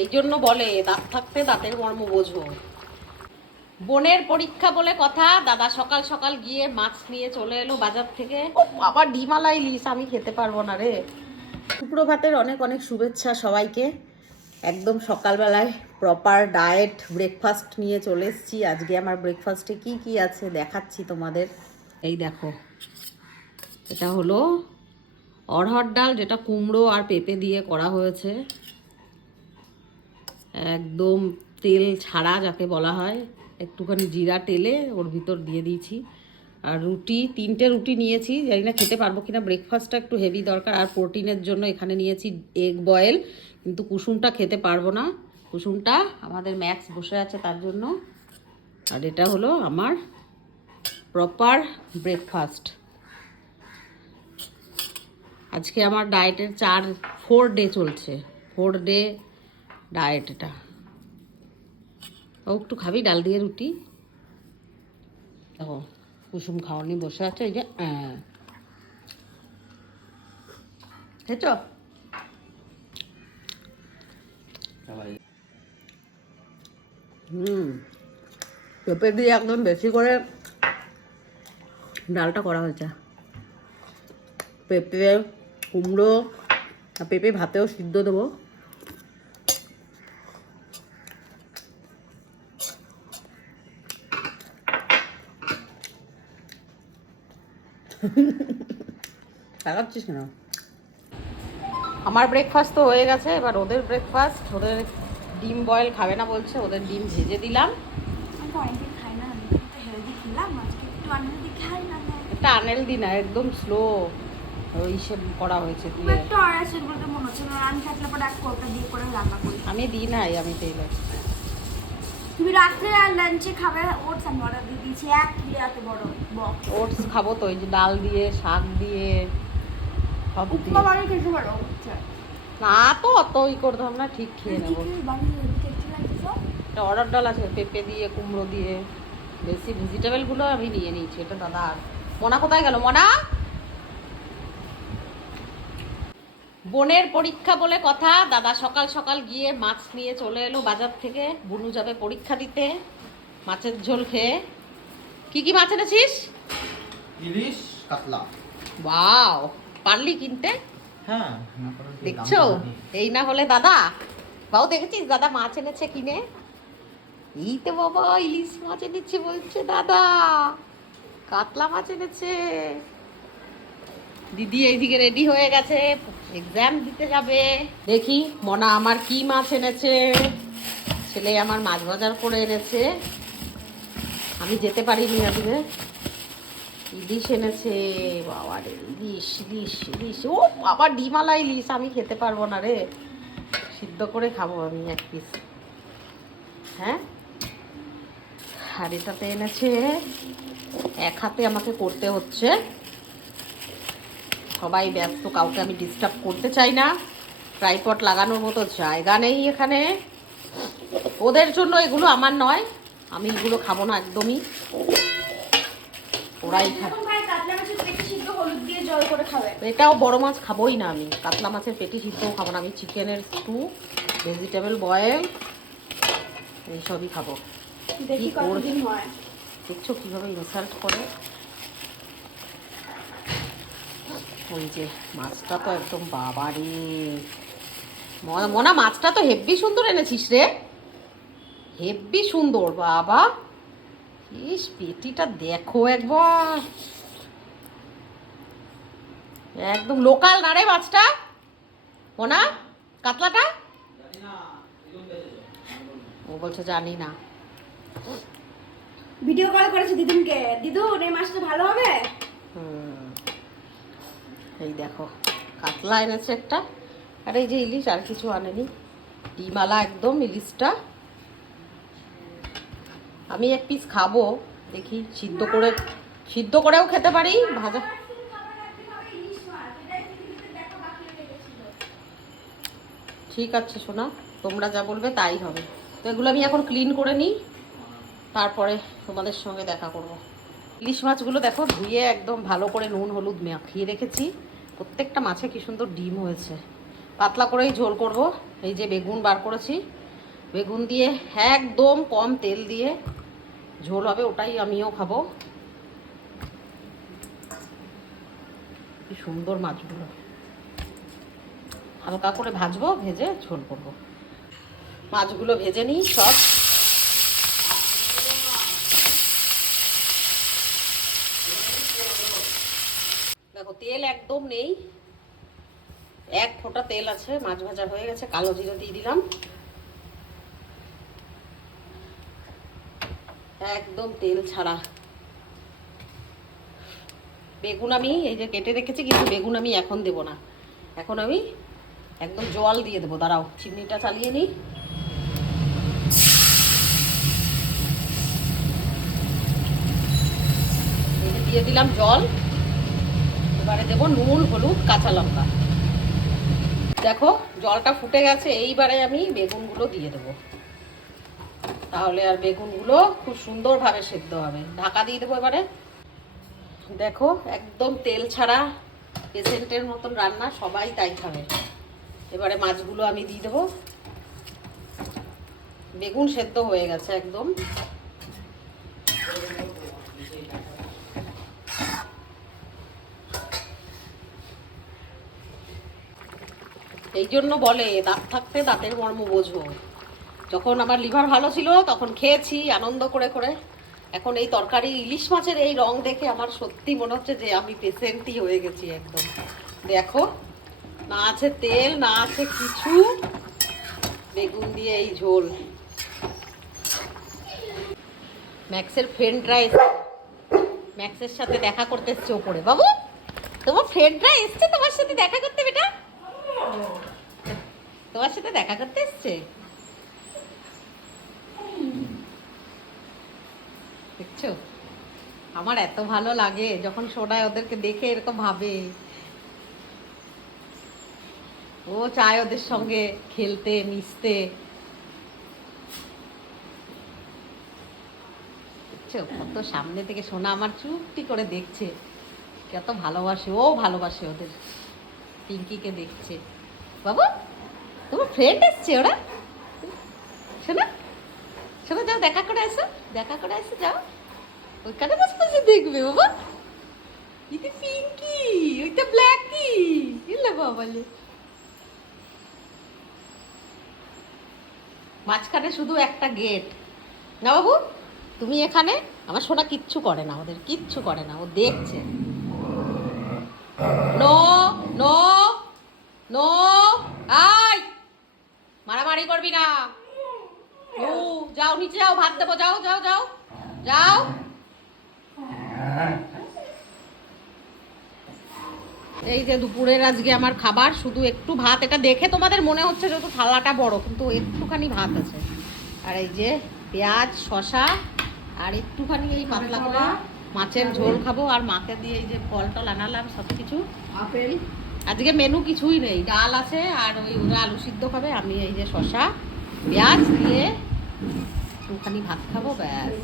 এই জন্য বলে, দাঁত থাকতে দাঁতের মর্ম বোঝো। বোনের পরীক্ষা বলে কথা, দাদা সকাল সকাল গিয়ে মাছ নিয়ে চলে এলো বাজার থেকে। ও বাবা ডিমালা ইলিশ আমি খেতে পারব না রে। সুপ্রভাতের অনেক অনেক শুভেচ্ছা সবাইকে। একদম সকালবেলায় প্রপার ডায়েট ব্রেকফাস্ট নিয়ে চলে এসেছি। আজকে আমার ব্রেকফাস্টে কি কি আছে দেখাচ্ছি তোমাদের। এই দেখো, এটা হলো অড়হর ডাল, যেটা কুমড়ো আর পেঁপে দিয়ে করা হয়েছে। একদম তেল ছাড়া যাকে বলা হয়, একটুখানি জিরা তেলে ওর ভিতর দিয়ে দিয়েছি। আর রুটি, তিনটে রুটি নিয়েছি, জানি না খেতে পারব কিনা। ব্রেকফাস্টটা একটু হেভি দরকার, আর প্রোটিনের জন্য এখানে নিয়েছি এগ বয়েল কিন্তু কুসুমটা খেতে পারব না। কুসুমটা আমাদের ম্যাক্স বসে আছে তার জন্য। আর এটা হলো আমার প্রপার ব্রেকফাস্ট আজকে আমার ডায়েটের চার ফোর ডে চলছে। ফোর ডে ডায়েট এটা। ও একটু খাবি, ডাল দিয়ে রুটি। দেখো, কুসুম খাওয়ানি বসে আছে, এই যে। খেয়েছ? হুম। পেঁপে দিয়ে একদম বেশি করে ডালটা করা হয়েছে। পেঁপে, কুমড়ো পেঁপে ভাতেও সিদ্ধ দেবো। তাকাচ্ছিস কেন? আমার ব্রেকফাস্ট তো হয়ে গেছে এবার ওদের ব্রেকফাস্ট ওদের ডিম বয়েল খাবে না বলছে ওদের ডিম ভেজে দিলাম। এটা আনহেলদি না একদম স্লো ওই সে করা হয়েছে খুব একটু মনে হচ্ছে রান থাকলে পরে এক কৌটা করে রান্না করি। আমি দিই নাই আমি তেলে তুমি রাত্রে আর লাঞ্চে খাবে? ওটস আমি অর্ডার দিয়ে দিয়েছি। এক কিলো এত বড় বক্স ওটস খাব তো ওই যে ডাল দিয়ে শাক দিয়ে সব উপমা বানিয়ে খেতে পারো আচ্ছা। না তো অত ই করতে হবে না ঠিক খেয়ে নেব। একটা অর্ডার ডাল আছে পেঁপে দিয়ে কুমড়ো দিয়ে। বেশি ভেজিটেবলগুলো আমি নিয়ে নিয়েছি এটা দাদা আর। মনা কোথায় গেল? মনা? বোনের পরীক্ষা বলে কথা। দাদা সকাল সকাল গিয়ে মাছ নিয়ে চলে এলো বাজার থেকে। বুনু যাবে পরীক্ষা দিতে মাছের ঝোল খেয়ে। কি কি মাছ এনেছিস? ইলিশ কাতলা। বাও পারলি কিনতে? হ্যাঁ দেখছ? এই না হলে দাদা বাবু দেখেছিস দাদা মাছ এনেছে কিনে? এই তো বাবা ইলিশ মাছ এনেছে বলছে দাদা। কাতলা মাছ এনেছে। দিদি এইদিকে রেডি হয়ে গেছে। এক্সাম দিতে যাবে। দেখি, মনা আমার কি মাছ এনেছে? ছেলে আমার মাছ বাজার করে এনেছে। আমি যেতে পারিনি আজকে ইলিশ এনেছে, বাবা রে, ইলিশ ইলিশ ইলিশ। ও বাবা ডিমালা ইলিশ, আমি খেতে পারব না রে। সিদ্ধ করে খাব আমি এক পিস হ্যাঁ? আর এটাতে এনেছে, এক হাতে আমাকে করতে হচ্ছে। সবাই ব্যস্ত কাউকে আমি ডিস্টার্ব করতে চাই না। ট্রাইপট লাগানোর মতো জায়গা নেই এখানে। ওদের জন্য এগুলো আমার নয় আমি এগুলো খাব না একদমই। ওরাই খাবে। এটাও বড় মাছ খাবোই না আমি। কাতলা মাছের পেটি সিদ্ধও খাব না আমি। চিকেনের স্টু ভেজিটেবল বয়েল এইসবই খাব? দেখছ কীভাবে ইনসাল্ট করে? ওই যে মাছটা তো একদম বাবারে। মনা মনা মাছটা তো হেব্বি সুন্দর এনেছিস রে। হেব্বি সুন্দর বাবা। ইস পেটিটা দেখো একবার। একদম লোকাল না রে মাছটা? মোনা কাতলাটা? ও বলছে জানি না। ভিডিও কল করেছে দিদুনকে দিদুন এই মাছটা ভালো হবে? হুম। এই দেখো, কাতলা এনেছে একটা, আর এই যে ইলিশ আর কিছু আনেনি। ডিমালা একদম ইলিশটা। আমি এক পিস খাব, দেখি সিদ্ধ করে, সিদ্ধ করেও খেতে পারি, ভাজা। ঠিক আছে সোনা, তোমরা যা বলবে তাই হবে। তো এগুলো আমি এখন ক্লিন করে নিই, তারপরে তোমাদের সঙ্গে দেখা করব। ইলিশ মাছগুলো দেখো ধুয়ে একদম ভালো করে নুন, হলুদ মাখিয়ে রেখেছি। প্রত্যেকটা মাছে কি সুন্দর ডিম হয়েছে। পাতলা করেই ঝোল করব। এই যে বেগুন বার করেছি। বেগুন দিয়ে একদম কম তেল দিয়ে ঝোল হবে, ওটাই আমিও খাব। কি সুন্দর মাছগুলো। হালকা করে ভাজবো, ভেজে ঝোল করব। মাছগুলো ভেজে নিই, সব দেখো, তেল একদম নেই। এক ফোঁটা তেল আছে, মাছ ভাজা হয়ে গেছে, কালো জিরে দিয়ে দিলাম। একদম তেল ছাড়া। বেগুন আমি, এই যে কেটে রেখেছি, কিন্তু বেগুন আমি এখন দেব না। এখন আমি একদম জল দিয়ে দেবো, দাঁড়াও, চিমনিটা চালিয়ে নিই এই যে দিয়ে দিলাম জল। এবারে দেবো নুন, হলুদ, কাঁচা লঙ্কা। দেখো, জলটা ফুটে গেছে, এইবারে আমি বেগুনগুলো দিয়ে দেবো। তাহলে আর বেগুনগুলো খুব সুন্দরভাবে সেদ্ধ হবে। ঢাকা দিয়ে দেবো এবারে। দেখো, একদম তেল ছাড়া পেশেন্টের মতন রান্না, সবাই তাই খাবে। এবারে মাছগুলো আমি দিয়ে দেবো। বেগুন সেদ্ধ হয়ে গেছে একদম। এই জন্য বলে, দাঁত থাকতে দাঁতের মর্ম বোঝো। যখন আমার লিভার ভালো ছিল, তখন খেয়েছি, আনন্দ করে করে। এখন এই তরকারি, ইলিশ মাছের এই রং দেখে আমার সত্যি মনে হচ্ছে যে আমি পেশেন্টই হয়ে গেছি একদম। দেখো, না আছে তেল, না আছে কিছু। বেগুন দিয়ে এই ঝোল। ম্যাক্সের ফ্রেন্ডরা এসছে ম্যাক্সের সাথে দেখা করতে এসছে ওপরে। বাবু, তোমার ফ্রেন্ডরা এসছে তোমার সাথে দেখা করতে বেটা? তোমার সাথে দেখা করতে এসছে? দেখছ? আমার এত ভালো লাগে যখন সোনায় ওদেরকে দেখে এরকম ভাবে। ও চায় ওদের সঙ্গে খেলতে, মিশতে। কত সামনে থেকে সোনা আমার চুপটি করে দেখছে। কত ভালোবাসে, ও ভালোবাসে ওদের। পিঙ্কিকে দেখছে। বাবু, তোমার ফ্রেন্ড এসছে ওরা। শোনা, শোনো, যাও, দেখা করে আসো, দেখা করে আসো, যাও। ওইখানে বসে বসে দেখবে বাবা। ইতি পিঙ্কি ব্ল্যাকি। মাঝখানে শুধু একটা গেট না বাবু, তুমি এখানে, আমার সোনা কিচ্ছু করে না, ওদের কিচ্ছু করে না, ও দেখছে। No no no. মারামারি করবি না। ও যাও নিচে যাও ভাত দেবো যাও যাও যাও যাও। এই যে দুপুরের আজকে আমার খাবার শুধু একটু ভাত এটা দেখে তোমাদের মনে হচ্ছে যেহেতু থালাটা বড় কিন্তু একটুখানি ভাত আছে। আর এই যে পেঁয়াজ শশা আর একটুখানি এই পাতলা করে মাছের ঝোল খাব আর মাকে দিয়ে এই যে ফল টল আনালাম সব কিছু আপেল। আজকে মেনু কিছুই নেই। ডাল আছে আর ওই ওরা আলু সিদ্ধ খাবে, আমি এই যে শশা পেঁয়াজ দিয়ে একটুখানি ভাত খাব, ব্যাস।